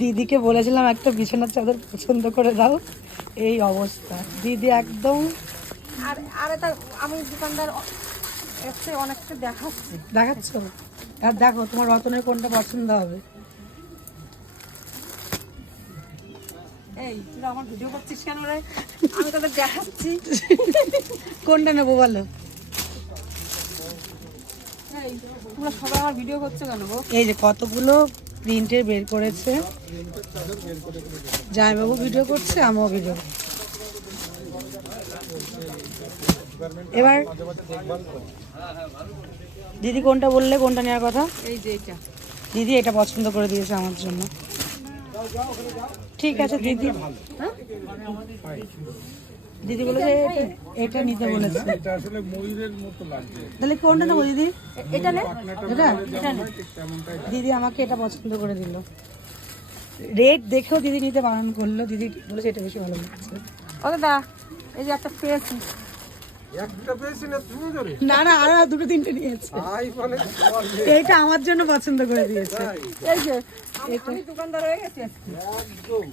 দিদিকে বলেছিলাম একটা বিছানার চাদর পছন্দ করে দাও, এই অবস্থা। দিদি একদম আর এটা আমি দোকানদার এসে অনেকটা দেখাচ্ছ। আর দেখো তোমার রতনের কোনটা পছন্দ হবে। এই তুই আমার ভিডিও করছিস কেন রে? আমি তোদের দেখাচ্ছি কোনটা নেবো বলো। এই তোমরা সবাই আমার ভিডিও করছো কেন গো? এই যে কতগুলো প্রিন্টের বের করেছে, জামাইবাবু ভিডিও করছে, আমিও ভিডিও করছি। এবার দিদি কোনটা বললে, কোনটা নেওয়ার কথা? এই যে এটা দিদি এটা পছন্দ করে দিয়েছে আমার জন্য। ঠিক আছে দিদি, দিদি বলেছে এটা নিতে বলেছে। এটা আসলে ময়ূরের মতো লাগছে। তাহলে কোনটা নেবো দিদি? এটা নে, এটা দিদি আমাকে এটা পছন্দ করে দিল। রেট দেখেও দিদি নিতে বারণ করলো, দিদি বলেছে এটা বেশি ভালো লাগছে। ও দাদা এই যে একটা পেয়েছি। একটা পেয়েছি না তুমি ধরে? না না, আরো দুটো তিনটে নিয়েছে। আই মানে এইটা আমার জন্য পছন্দ করে দিয়েছে। এই যে আমি দোকানদার হয়ে গেছি আজকে। একদম